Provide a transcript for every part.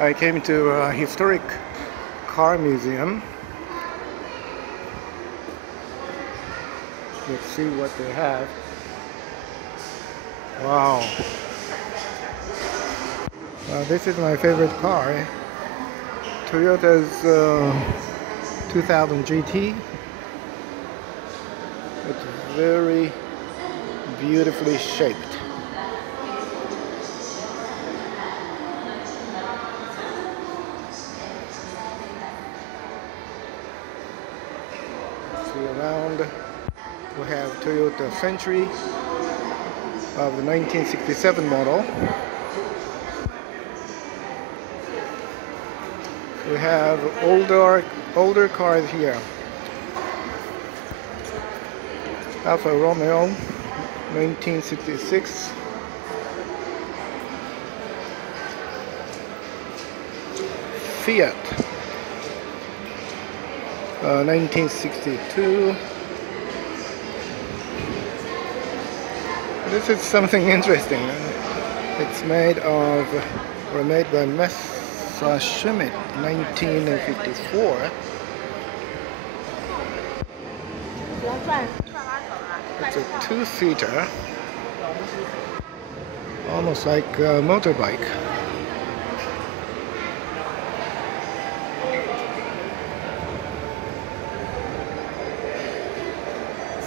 I came to a historic car museum. Let's see what they have. Wow. This is my favorite car. Toyota's 2000 GT. It's very beautifully shaped. See around, we have Toyota Century of the 1967 model. We have older cars here. Alfa Romeo 1966. Fiat 1962. This is something interesting. It's made by Schmidt 1954. It's a two-seater, almost like a motorbike.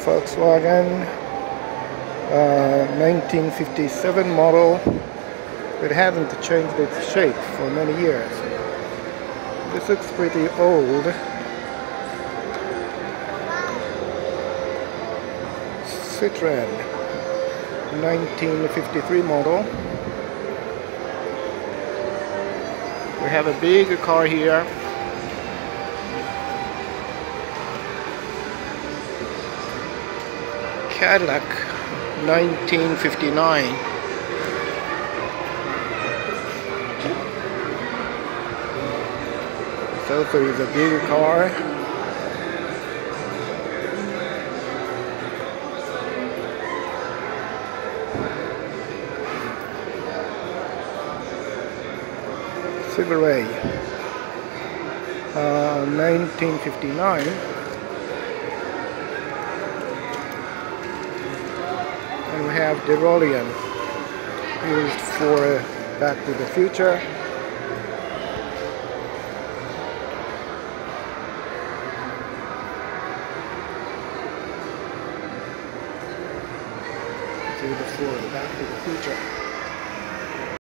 Volkswagen 1957 model. It hasn't changed its shape for many years. This looks pretty old. Citroen 1953 model. We have a big car here. Cadillac 1959. So there is a big car. Silverway 1959. And we have DeLorean, used for Back to the Future. See the Back to the Future.